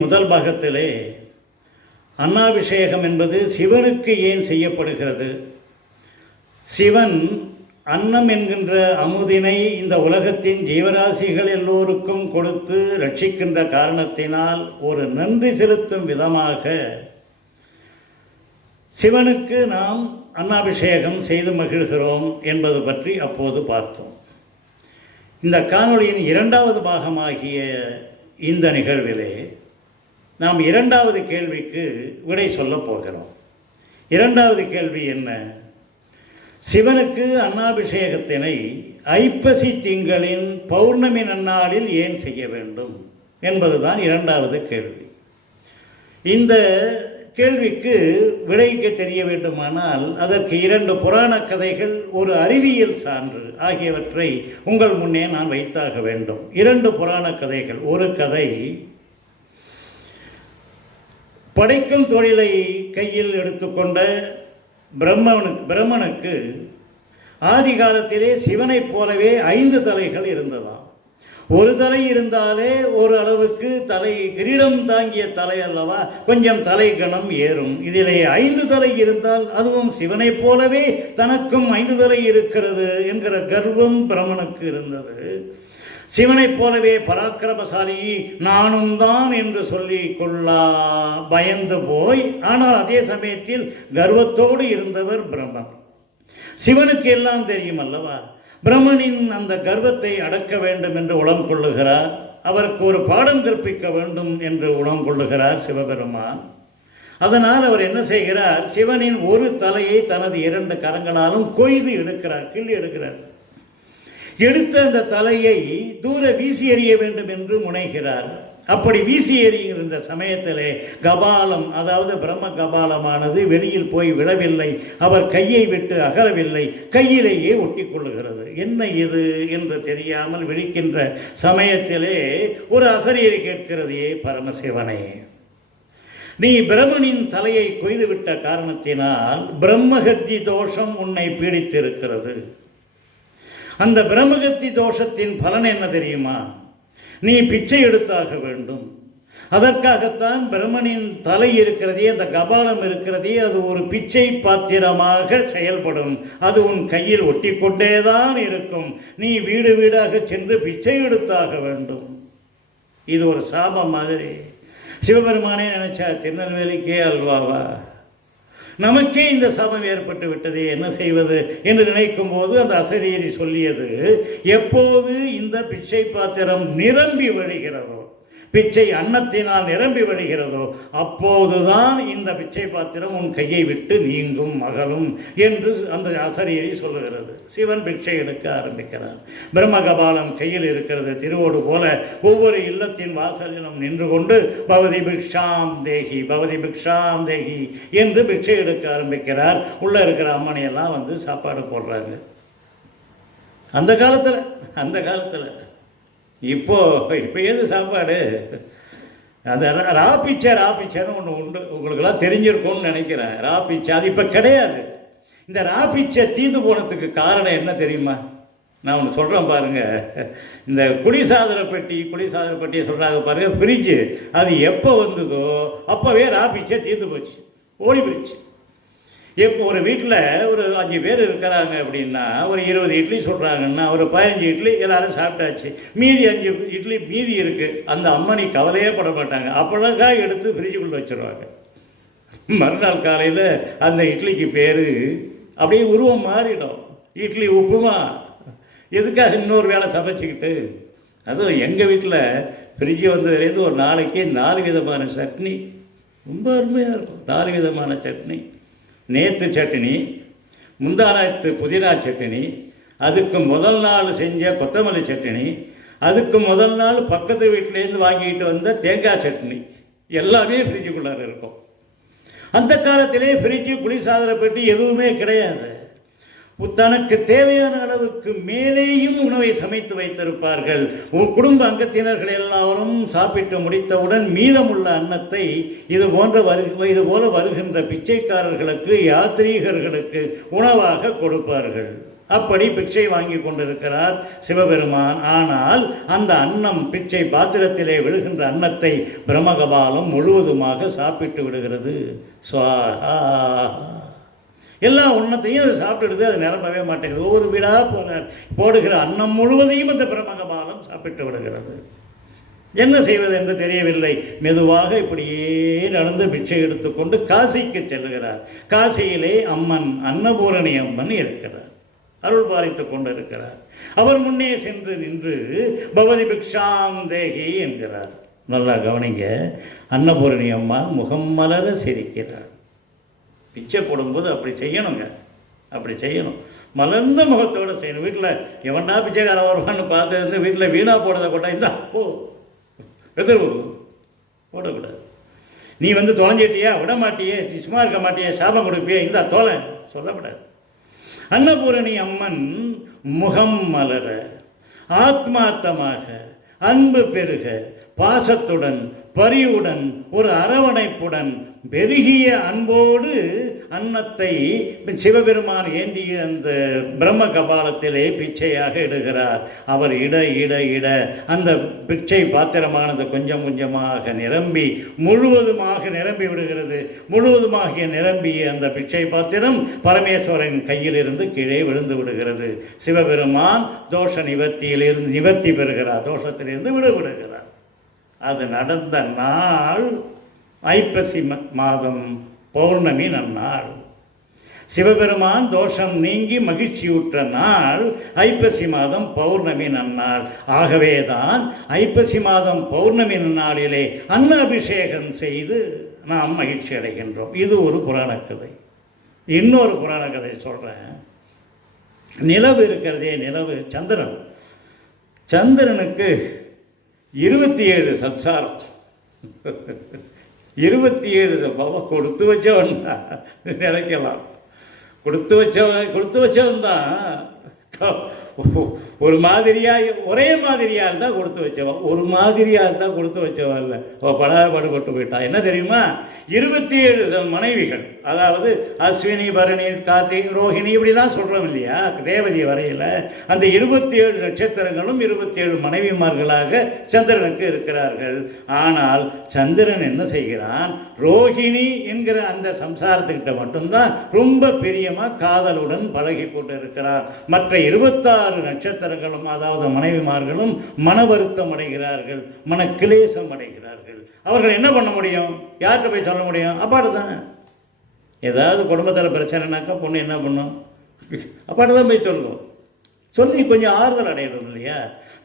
முதல் பாகத்திலே அன்னாபிஷேகம் என்பது சிவனுக்கு ஏன் செய்யப்படுகிறது? சிவன் அன்னம் என்கின்ற அமுதினை இந்த உலகத்தின் ஜீவராசிகள் எல்லோருக்கும் கொடுத்து ரட்சிக்கின்ற காரணத்தினால் ஒரு நன்றி செலுத்தும் விதமாக சிவனுக்கு நாம் அன்னாபிஷேகம் செய்து மகிழ்கிறோம் என்பது பற்றி அப்போது பார்த்தோம். இந்த காணொளியின் இரண்டாவது பாகமாகிய இந்த நிகழ்விலே நாம் இரண்டாவது கேள்விக்கு விடை சொல்ல போகிறோம். இரண்டாவது கேள்வி என்ன? சிவனுக்கு அன்னாபிஷேகத்தினை ஐப்பசி திங்களின் பௌர்ணமி நன்னாளில் ஏன் செய்ய வேண்டும் என்பதுதான் இரண்டாவது கேள்வி. இந்த கேள்விக்கு விடைக்க தெரிய வேண்டுமானால் அதற்கு இரண்டு புராண கதைகள் ஒரு அறிவியல் சான்று ஆகியவற்றை உங்கள் முன்னே நான் வைத்தாக வேண்டும். இரண்டு புராண கதைகள். ஒரு கதை படைக்கும் தொழிலை கையில் எடுத்துக்கொண்ட பிரம்மனுக்கு பிரம்மனுக்கு ஆதி காலத்திலே சிவனைப் போலவே ஐந்து தலைகள் இருந்ததாம். ஒரு தலை இருந்தாலே ஒரு அளவுக்கு தலை கிரீடம் தாங்கிய தலை அல்லவா? கொஞ்சம் தலை கணம் ஏறும். இதிலே ஐந்து தலை இருந்தால் அதுவும் சிவனைப் போலவே தனக்கும் ஐந்து தலை இருக்கிறது என்கிற கர்வம் பிரமனுக்கு இருந்தது. சிவனைப் போலவே பராக்கிரமசாலி நானும் தான் என்று சொல்லி கொள்ளா பயந்து போய் ஆனால் அதே சமயத்தில் கர்வத்தோடு இருந்தவர் பிரம்மன். சிவனுக்கு எல்லாம் தெரியும் அல்லவா? பிரம்மனின் அந்த கர்வத்தை அடக்க வேண்டும் என்று உளம் கொள்ளுகிறார். அவருக்கு ஒரு பாடம் கற்பிக்க வேண்டும் என்று உளம் கொள்ளுகிறார் சிவபெருமான். அதனால் அவர் என்ன செய்கிறார்? சிவனின் ஒரு தலையை தனது இரண்டு கரங்களாலும் கொய்து எடுக்கிறார் கிள்ளி எடுக்கிறார். எடுத்த அந்த தலையை தூர வீசி எறிய வேண்டும் என்று முனைகிறார். அப்படி வீசி எறிகிற சமயத்திலே கபாலம் அதாவது பிரம்ம கபாலமானது வெளியில் போய் விழவில்லை. அவர் கையை விட்டு அகலவில்லை. கையிலேயே ஒட்டி கொள்ளுகிறது என்ன இது என்று தெரியாமல் விழிக்கின்ற சமயத்திலே ஒரு அசரியரை கேட்கிறதையே பரமசிவனே நீ பிரம்மனின் தலையை கொய்துவிட்ட காரணத்தினால் பிரம்மகத்தி தோஷம் உன்னை பீடித்திருக்கிறது. அந்த பிரம்மகத்தி தோஷத்தின் பலன் என்ன தெரியுமா? நீ பிச்சை எடுத்தாக வேண்டும். அதற்காகத்தான் பிரம்மனின் தலை இருக்கிறதே அந்த கபாலம் இருக்கிறதே அது ஒரு பிச்சை பாத்திரமாக செயல்படும். அது உன் கையில் ஒட்டி கொண்டேதான் இருக்கும். நீ வீடு வீடாக சென்று பிச்சை எடுத்தாக வேண்டும். இது ஒரு சாபம் மாதிரி. சிவபெருமானே நினைச்சா திருநெல்வேலிக்கே அல்வாவா? நமக்கே இந்த சாபம் ஏற்பட்டு விட்டது. என்ன செய்வது என்று நினைக்கும் போது அந்த அசரீரி சொல்லியது எப்போது இந்த பிச்சை பாத்திரம் நிரம்பி வழிகிறதோ பிச்சை அன்னத்தினால் நிரம்பி வழிகிறதோ அப்போதுதான் இந்த பிச்சை பாத்திரம் உன் கையை விட்டு நீங்கும் மகளும் என்று அந்த அசரியரை சொல்லுகிறது. சிவன் பிச்சை எடுக்க ஆரம்பிக்கிறார். பிரம்மகபாலம் கையில் இருக்கிறது திருவோடு போல ஒவ்வொரு இல்லத்தின் வாசலிலும் நின்று கொண்டு பவதி பிக்ஷாம் தேகி பவதி பிக்ஷாம் தேகி என்று பிச்சை எடுக்க ஆரம்பிக்கிறார். உள்ளே இருக்கிற அம்மனையெல்லாம் வந்து சாப்பாடு போடுறாங்க. அந்த காலத்தில் அந்த காலத்தில் இப்போ இப்போ எது சாப்பாடு? அந்த ரா- பிச்சை ரா பிச்சைன்னு ஒன்று உண்டு. உங்களுக்கெல்லாம் தெரிஞ்சிருக்கும்னு நினைக்கிறேன். ரா பிச்சை அது இப்போ கிடையாது. இந்த ரா பிச்சை தீந்து போனதுக்கு காரணம் என்ன தெரியுமா? நான் ஒன்று சொல்கிறேன் பாருங்க. இந்த குடிசாதன பெட்டி குடிசாதன பெட்டியை சொல்கிறாங்க பாருங்க ஃப்ரிட்ஜு அது எப்போ வந்ததோ அப்போவே ரா பிச்சை தீர்ந்து போச்சு. ஓடி போயிடுச்சு. இப்போ ஒரு வீட்டில் ஒரு அஞ்சு பேர் இருக்கிறாங்க அப்படின்னா ஒரு இருபது இட்லி சொல்கிறாங்கன்னா ஒரு பதினஞ்சு இட்லி எல்லோரும் சாப்பிட்டாச்சு. மீதி அஞ்சு இட்லி மீதி இருக்குது அந்த அம்மனி கவலையே பட மாட்டாங்க. அப்பழகா எடுத்து ஃப்ரிட்ஜுக்குள்ளே வச்சுருவாங்க. மறுநாள் காலையில் அந்த இட்லிக்கு பேர் அப்படியே உருவம் மாறிடும். இட்லி உப்புமா. எதுக்காக இன்னொரு வேளை சமைச்சிக்கிட்டு? அதுவும் எங்கள் வீட்டில் ஃப்ரிட்ஜு வந்ததுலேருந்து ஒரு நாளைக்கு நாலு விதமான சட்னி. ரொம்ப அருமையாக இருக்கும். நாலு விதமான சட்னி. நேத்து சட்னி முந்தானத்து புதினா சட்னி அதுக்கு முதல் நாள் செஞ்ச கொத்தமல்லி சட்னி அதுக்கு முதல் நாள் பக்கத்து வீட்டிலேருந்து வாங்கிட்டு வந்த தேங்காய் சட்னி எல்லாமே ஃப்ரிட்ஜுக்குள்ளார இருக்கும். அந்த காலத்திலே ஃப்ரிட்ஜு குளிர்சாதன பெட்டி எதுவுமே கிடையாது. தனக்கு தேவையான அளவுக்கு மேலேயும் உணவை சமைத்து வைத்திருப்பார்கள். உன் குடும்ப அங்கத்தினர்கள் எல்லாரும் சாப்பிட்டு முடித்தவுடன் மீதமுள்ள அன்னத்தை இது போன்ற வரு இது போல வருகின்ற பிச்சைக்காரர்களுக்கு யாத்ரீகர்களுக்கு உணவாக கொடுப்பார்கள். அப்படி பிச்சை வாங்கி கொண்டிருக்கிறார் சிவபெருமான். ஆனால் அந்த அன்னம் பிச்சை பாத்திரத்திலே விழுகின்ற அன்னத்தை பிரம்மகபாலம் முழுவதுமாக சாப்பிட்டு விடுகிறது. சுவாஹா. எல்லா உண்ணத்தையும் அது சாப்பிட்டுடுது அது நிரம்பவே மாட்டேங்குது. ஒவ்வொரு வீடாக போன போடுகிற அன்னம் முழுவதையும் அந்த பிரமகபாலம் சாப்பிட்டு விடுகிறது. என்ன செய்வது என்று தெரியவில்லை. மெதுவாக இப்படியே நடந்து பிச்சை எடுத்துக்கொண்டு காசிக்கு செல்லுகிறார் காசியிலே அம்மன் அன்னபூரணி அம்மன் இருக்கிறார். அருள் பாலித்துக் கொண்டிருக்கிறார். அவர் முன்னே சென்று நின்று பவதி பிக்ஷாம் தேகி என்கிறார். நல்லா கவனிங்க அன்னபூரணி அம்மா முகம் மலர சிரிக்கிறார் பிச்சை போடும்போது அப்படி செய்யணுங்க. அப்படி செய்யணும். மலர்ந்த முகத்தோடு செய்யணும். வீட்டில் எவன்டா பிச்சைக்காரன் வருவான்னு பார்த்து வந்து வீட்டில் வீணாக போடுறத கொண்டா இந்தா போ. எதிர்வு போடக்கூடாது. நீ வந்து தொலைஞ்சிட்டியா விட மாட்டியே நீ சும்மா இருக்க மாட்டியே சாபம் கொடுப்பியே இந்தா தோலை. சொல்லக்கூடாது. அன்னபூரணி அம்மன் முகம் மலர ஆத்மார்த்தமாக அன்பு பெருக பாசத்துடன் பரிவுடன் ஒரு அரவணைப்புடன் பெருகிய அன்போடு அன்னத்தை சிவபெருமான் ஏந்திய அந்த பிரம்ம கபாலத்திலே பிச்சையாக இடுகிறார். அவர் இட இட இட அந்த பிச்சை பாத்திரமானது கொஞ்சம் கொஞ்சமாக நிரம்பி முழுவதுமாக நிரம்பி விடுகிறது. முழுவதுமாக நிரம்பிய அந்த பிச்சை பாத்திரம் பரமேஸ்வரன் கையிலிருந்து கீழே விழுந்து விடுகிறது. சிவபெருமான் தோஷ நிவர்த்தியிலிருந்து நிவர்த்தி பெறுகிறார். தோஷத்திலிருந்து விடுபடுகிறார். அது நடந்த நாள் ஐப்பசி மாதம் பௌர்ணமி நன்னாள். சிவபெருமான் தோஷம் நீங்கி மகிழ்ச்சியுற்ற நாள் ஐப்பசி மாதம் பௌர்ணமி நன்னாள். ஆகவேதான் ஐப்பசி மாதம் பௌர்ணமி நன்னாளிலே அன்ன அபிஷேகம் செய்து நாம் மகிழ்ச்சி அடைகின்றோம். இது ஒரு புராணக் கதை. இன்னொரு புராண கதை சொல்கிறேன் நிலவு இருக்கிறதே நிலவு சந்திரன். சந்திரனுக்கு இருபத்தி ஏழு சம்சாரம் இருபத்தி ஏழு பாவம் கொடுத்து வச்சவன் தான். நினைக்கலாம். கொடுத்து வச்சவன் கொடுத்து வச்சவன் தான். ஒரு மாதிரியாக ஒரே மாதிரியாக இருந்தால் கொடுத்து வச்சவன் ஒரு மாதிரியாக இருந்தால் கொடுத்து வச்சவன் இல்லை. அவள் படாத பாடுபட்டு போயிட்டான் என்ன தெரியுமா? இருபத்தி ஏழு மனைவிகள் அதாவது அஸ்வினி பரணி கார்த்திகை ரோஹிணி இப்படிலாம் சொல்கிறோம் இல்லையா? தேவதி வரையில் அந்த இருபத்தி ஏழு நட்சத்திரங்களும் இருபத்தி ஏழு மனைவிமார்களாக சந்திரனுக்கு இருக்கிறார்கள். ஆனால் சந்திரன் என்ன செய்கிறான்? ரோஹிணி என்கிற அந்த சம்சாரத்துக்கிட்ட மட்டும்தான் ரொம்ப பிரியமாக காதலுடன் பழகி கொண்டு இருக்கிறார் மற்ற இருபத்தாறு நட்சத்திரங்களும் அதாவது மனைவிமார்களும் மன வருத்தம் அடைகிறார்கள் மன கிளேசம் அடைகிறார்கள் அவர்கள் என்ன பண்ண முடியும்? யார்கிட்ட போய் சொல்ல முடியும்? அப்பாடு தான். ஏதாவது குடும்பத்தில் பிரச்சனைனாக்கா பொண்ணு என்ன பண்ணும்? அப்பாடு தான் போய் சொல்லுவோம். சொல்லி கொஞ்சம் ஆறுதல் அடையணும் இல்லையா?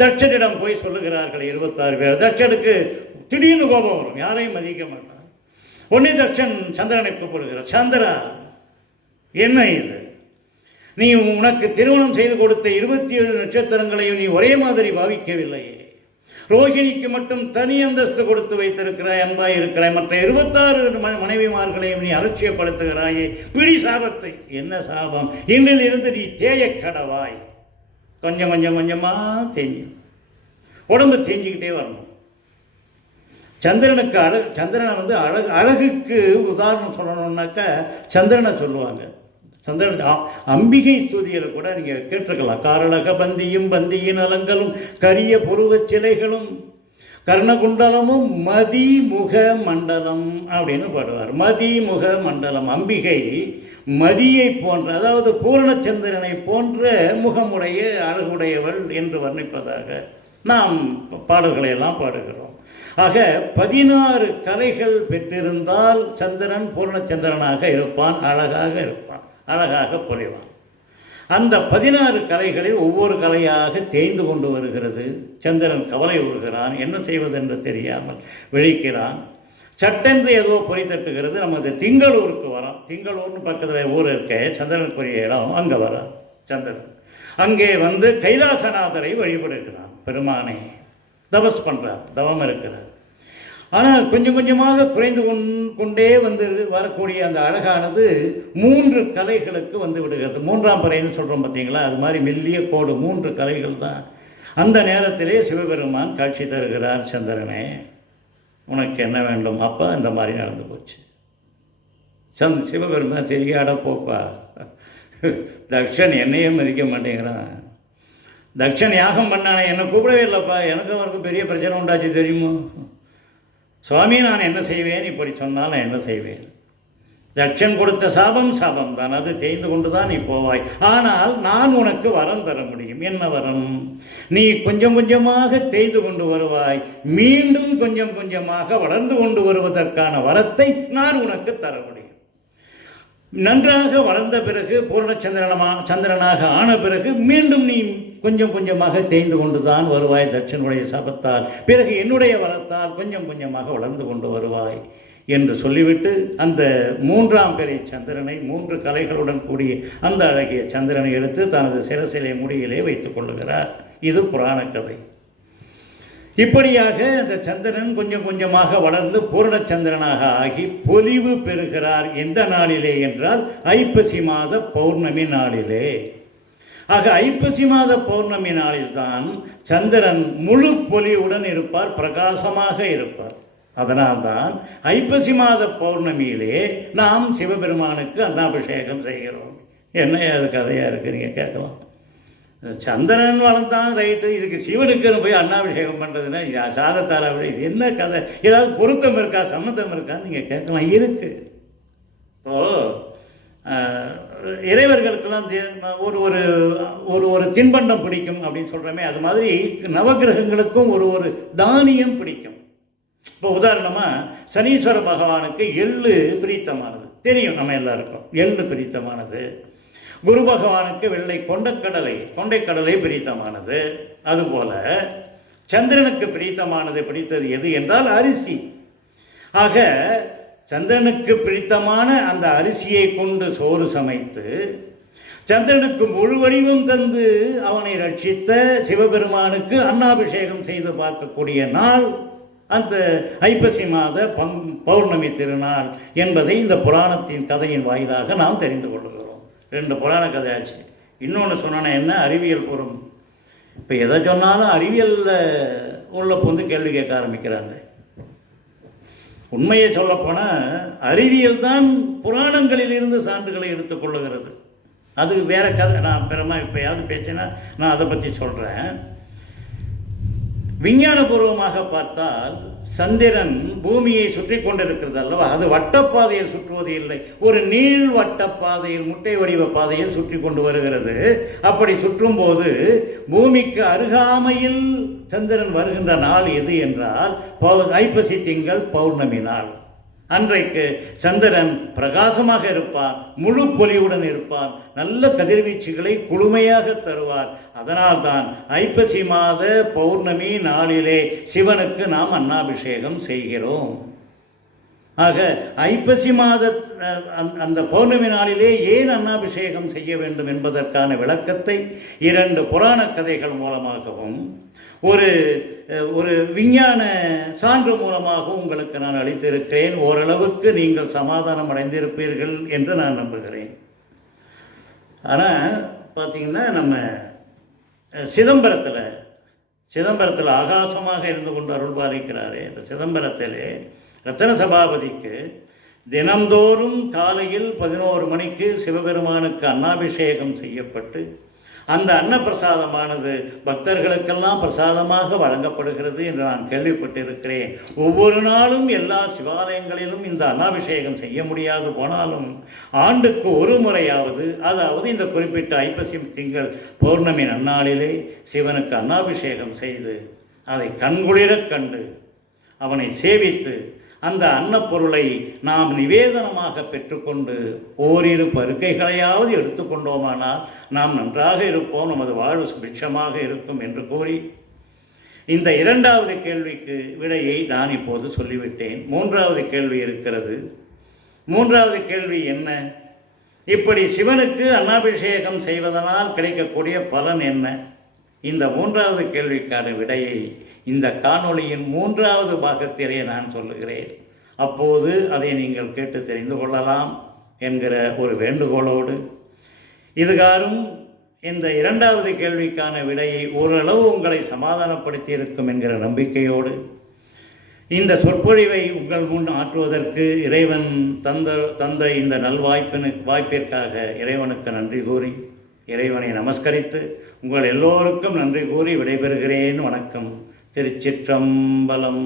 தட்சனிடம் போய் சொல்லுகிறார்கள் இருபத்தாறு பேர். தட்சனுக்கு திடீர்னு கோபம் வரும். யாரையும் மதிக்க மாட்டான். உடனே தட்சன் சந்திரனை கூப்பிடுகிறார். சந்திரா என்ன இது? நீ உனக்கு திருமணம் செய்து கொடுத்த இருபத்தி ஏழு நட்சத்திரங்களையும் நீ ஒரே மாதிரி பாவிக்கவில்லையே. ரோகிணிக்கு மட்டும் தனி அந்தஸ்து கொடுத்து வைத்திருக்கிறாய் அன்பாய் இருக்கிறாய். மற்ற இருபத்தாறு ம- மனைவிமார்களையும் நீ அலட்சியப்படுத்துகிறாயே. பிடி சாபத்தை. என்ன சாபம்? இன்றில் இருந்து நீ தேய கடவாய். கொஞ்சம் கொஞ்சம் கொஞ்சமாக தேஞ்சும் உடம்பு தேஞ்சிக்கிட்டே வரணும். சந்திரனுக்கு அழகு சந்திரனை வந்து அழகு அழகுக்கு உதாரணம் சொல்லணுன்னாக்கா சந்திரனை சொல்லுவாங்க. சந்திரன் அம்பிகை ஸ்துதியில் கூட நீங்கள் கேட்டிருக்கலாம். காரழக பந்தியும் பந்தியின் அலங்களும் கரிய புருவச் சிலைகளும் கர்ணகுண்டலமும் மதிமுக மண்டலம் அப்படின்னு பாடுவார். மதிமுக மண்டலம் அம்பிகை மதியை போன்ற அதாவது பூரணச்சந்திரனை போன்ற முகமுடைய அழகுடையவள் என்று வர்ணிப்பதாக நாம் பாடல்களை எல்லாம் பாடுகிறோம். ஆக பதினாறு கலைகள் பெற்றிருந்தால் சந்திரன் பூர்ணச்சந்திரனாக இருப்பான் அழகாக இருப்பான். அழகாக புரிவான் அந்த பதினாறு கலைகளில் ஒவ்வொரு கலையாக தேய்ந்து கொண்டு வருகிறது. சந்திரன் கவலை உறுகிறான் என்ன செய்வதென்று தெரியாமல் விழிக்கிறான். சட்டென்று ஏதோ பொறி தட்டுகிறது. நமது திங்களூருக்கு வரோம் திங்களூர்னு பக்கத்தில் ஊர் இருக்க. சந்திரனுக்குரிய இடம் அங்கே வரான் சந்திரன். அங்கே வந்து கைலாசநாதரை வழிபடுகிறான். பெருமானை தபஸ் பண்ணுறார் தவம் இருக்கிறார். ஆனால் கொஞ்சம் கொஞ்சமாக குறைந்து கொண் கொண்டே வந்து வரக்கூடிய அந்த அழகானது மூன்று கலைகளுக்கு வந்து விடுகிறது. மூன்றாம் பறைன்னு சொல்கிறோம் பார்த்தீங்களா? அது மாதிரி மெல்லிய கோடு மூன்று கலைகள் தான். அந்த நேரத்திலே சிவபெருமான் காட்சி தருகிறார் சந்திரனே. உனக்கு என்ன வேண்டும்? அப்பா இந்த மாதிரி நடந்து போச்சு. சந்த் சிவபெருமான் தெரியாட போப்பா. தக்ஷன் என்னையே மதிக்க மாட்டேங்கிறான். தக்ஷன் யாகம் பண்ணானே என்னை கூப்பிடவே இல்லைப்பா. எனக்கு அவருக்கு பெரிய பிரச்சனை உண்டாச்சு தெரியுமோ? சுவாமி நான் என்ன செய்வேன்? இப்படி சொன்னால் நான் என்ன செய்வேன்? தட்சன் கொடுத்த சாபம் சாபம் தான் அது தேய்ந்து கொண்டு தான் நீ போவாய். ஆனால் நான் உனக்கு வரம் தர முடியும். என்ன வரம்? நீ கொஞ்சம் கொஞ்சமாக தேய்ந்து கொண்டு வருவாய். மீண்டும் கொஞ்சம் கொஞ்சமாக வளர்ந்து கொண்டு வருவதற்கான வரத்தை நான் உனக்கு தர முடியும். நன்றாக வளர்ந்த பிறகு பூர்ணச்சந்திரனமா சந்திரனாக ஆன பிறகு மீண்டும் நீ கொஞ்சம் கொஞ்சமாக தேய்ந்து கொண்டு தான் வருவாய் தட்சனுடைய சபத்தால். பிறகு என்னுடைய வளத்தால் கொஞ்சம் கொஞ்சமாக வளர்ந்து கொண்டு வருவாய் என்று சொல்லிவிட்டு அந்த மூன்றாம் பிறை சந்திரனை மூன்று கலைகளுடன் கூடிய அந்த அழகிய சந்திரனை எடுத்து தனது சிரசிலே முடியிலே வைத்துக் கொள்ளுகிறார். இது புராண கதை இப்படியாக அந்த சந்திரன் கொஞ்சம் கொஞ்சமாக வளர்ந்து பூரணச்சந்திரனாக ஆகி பொலிவு பெறுகிறார் எந்த நாளிலே என்றால் ஐப்பசி மாத பௌர்ணமி நாளிலே. ஆக ஐப்பசி மாத பௌர்ணமி நாளில்தான் சந்திரன் முழு பொலிவுடன் இருப்பார் பிரகாசமாக இருப்பார். அதனால்தான் ஐப்பசி மாத பௌர்ணமியிலே நாம் சிவபெருமானுக்கு அன்னாபிஷேகம் செய்கிறோம். என்ன அது கதையாக இருக்கு? நீங்கள் கேட்கலாம். சந்திரன் வளர்ந்தான் ரைட்டு இதுக்கு சிவனுக்குன்னு போய் அண்ணாபிஷேகம் பண்ணுறதுன்னா சாதத்தாரா விட இது என்ன கதை? ஏதாவது பொருத்தம் இருக்கா சம்மந்தம் இருக்கான்னு நீங்கள் கேட்கலாம். இருக்கு. இப்போ இறைவர்களுக்கெல்லாம் ஒரு ஒரு ஒரு ஒரு தின்பண்டம் பிடிக்கும் அப்படின்னு சொல்கிறோமே அது மாதிரி நவக்கிரகங்களுக்கும் ஒரு ஒரு தானியம் பிடிக்கும். இப்போ உதாரணமாக சனீஸ்வர பகவானுக்கு எள்ளு பிரித்தமானது. தெரியும் நம்ம எல்லாருக்கும். எள்ளு பிரித்தமானது. குரு பகவானுக்கு வெள்ளை கொண்டக்கடலை கொண்டைக்கடலை பிரித்தமானது. அதுபோல சந்திரனுக்கு பிடித்தமானது பிடித்தது எது என்றால் அரிசி. ஆக சந்திரனுக்கு பிடித்தமான அந்த அரிசியை கொண்டு சோறு சமைத்து சந்திரனுக்கு முழு வடிவம் தந்து அவனை ரட்சித்த சிவபெருமானுக்கு அன்னாபிஷேகம் செய்து பார்க்கக்கூடிய நாள் அந்த ஐப்பசி மாத பங் பௌர்ணமி திருநாள் என்பதை இந்த புராணத்தின் கதையின் வாயிலாக நாம் தெரிந்து கொள்ளும் ரெண்டு புராண கதையாச்சு இன்னொன்று சொன்னோன்னா என்ன அறிவியல் பூர்வம் இப்போ எதை சொன்னாலும் அறிவியலில் உள்ள வந்து கேள்வி கேட்க ஆரம்பிக்கிறாங்க. உண்மையை சொல்லப்போனால் அறிவியல் தான் புராணங்களில் இருந்து சான்றுகளை எடுத்துக்கொள்ளுகிறது அது வேற கதை. நான் பிறமா இப்போயாவது பேசினா நான் அதை பற்றி சொல்கிறேன் விஞ்ஞானபூர்வமாக பார்த்தால் சந்திரன் பூமியை சுற்றி கொண்டிருக்கிறது அல்லவா? அது வட்டப்பாதையில் சுற்றுவது இல்லை. ஒரு நீள் வட்டப்பாதையில் முட்டை வடிவ பாதையில் சுற்றி கொண்டு வருகிறது. அப்படி சுற்றும் போது பூமிக்கு அருகாமையில் சந்திரன் வருகின்ற நாள் எது என்றால் ஐப்பசி திங்கள் பௌர்ணமி நாள். அன்றைக்கு சந்திரன் பிரகாசமாக இருப்பான் முழு பொலிவுடன் இருப்பான் நல்ல கதிர்வீச்சுகளை குளுமையாக தருவார். அதனால்தான் ஐப்பசி மாத பௌர்ணமி நாளிலே சிவனுக்கு நாம் அன்னாபிஷேகம் செய்கிறோம். ஆக ஐப்பசி மாத அந்த- அந்த பௌர்ணமி நாளிலே ஏன் அன்னாபிஷேகம் செய்ய வேண்டும் என்பதற்கான விளக்கத்தை இரண்டு புராண கதைகள் மூலமாகவும் ஒரு ஒரு விஞ்ஞான சான்று மூலமாகவும் உங்களுக்கு நான் அளித்திருக்கிறேன். ஓரளவுக்கு நீங்கள் சமாதானம் அடைந்திருப்பீர்கள் என்று நான் நம்புகிறேன். ஆனால் பார்த்தீங்கன்னா நம்ம சிதம்பரத்தில் சிதம்பரத்தில் ஆகாசமாக இருந்து கொண்டு அருள் பாலிக்கிறாரே இந்த சிதம்பரத்திலே ரத்தன சபாபதிக்கு தினந்தோறும் காலையில் பதினோரு மணிக்கு சிவபெருமானுக்கு அன்னாபிஷேகம் செய்யப்பட்டு அந்த அன்னப்பிரசாதமானது பக்தர்களுக்கெல்லாம் பிரசாதமாக வழங்கப்படுகிறது என்று நான் கேள்விப்பட்டிருக்கிறேன். ஒவ்வொரு நாளும் எல்லா சிவாலயங்களிலும் இந்த அன்னாபிஷேகம் செய்ய முடியாது போனாலும் ஆண்டுக்கு ஒரு முறையாவது அதாவது இந்த குறிப்பிட்ட ஐப்பசி திங்கள் பௌர்ணமி நன்னாளிலே சிவனுக்கு அன்னாபிஷேகம் செய்து அதை கண்குளிரக் கண்டு அவனை சேவித்து அந்த அன்னப்பொருளை நாம் நிவேதனமாக பெற்றுக்கொண்டு ஓரிரு பருக்கைகளையாவது எடுத்துக்கொண்டோமானால் நாம் நன்றாக இருப்போம் நமது வாழ்வு சுபிட்சமாக இருக்கும் என்று கூறி இந்த இரண்டாவது கேள்விக்கு விடையை நான் இப்போது சொல்லிவிட்டேன். மூன்றாவது கேள்வி இருக்கிறது. மூன்றாவது கேள்வி என்ன? இப்படி சிவனுக்கு அன்னாபிஷேகம் செய்வதனால் கிடைக்கக்கூடிய பலன் என்ன? இந்த மூன்றாவது கேள்விக்கான விடையை இந்த காணொளியின் மூன்றாவது பாகத்திலே நான் சொல்லுகிறேன். அப்போது அதை நீங்கள் கேட்டு தெரிந்து கொள்ளலாம் என்கிற ஒரு வேண்டுகோளோடு. இதுகாரும் இந்த இரண்டாவது கேள்விக்கான விடையை ஓரளவு உங்களை சமாதானப்படுத்தி இருக்கும் என்கிற நம்பிக்கையோடு. இந்த சொற்பொழிவை உங்கள் முன் ஆற்றுவதற்கு இறைவன் தந்த தந்த இந்த நல்வாய்ப்பினு வாய்ப்பிற்காக இறைவனுக்கு நன்றி கூறி இறைவனை நமஸ்கரித்து உங்கள் எல்லோருக்கும் நன்றி கூறி விடைபெறுகிறேன். வணக்கம். திருச்சிற்றம்பலம்.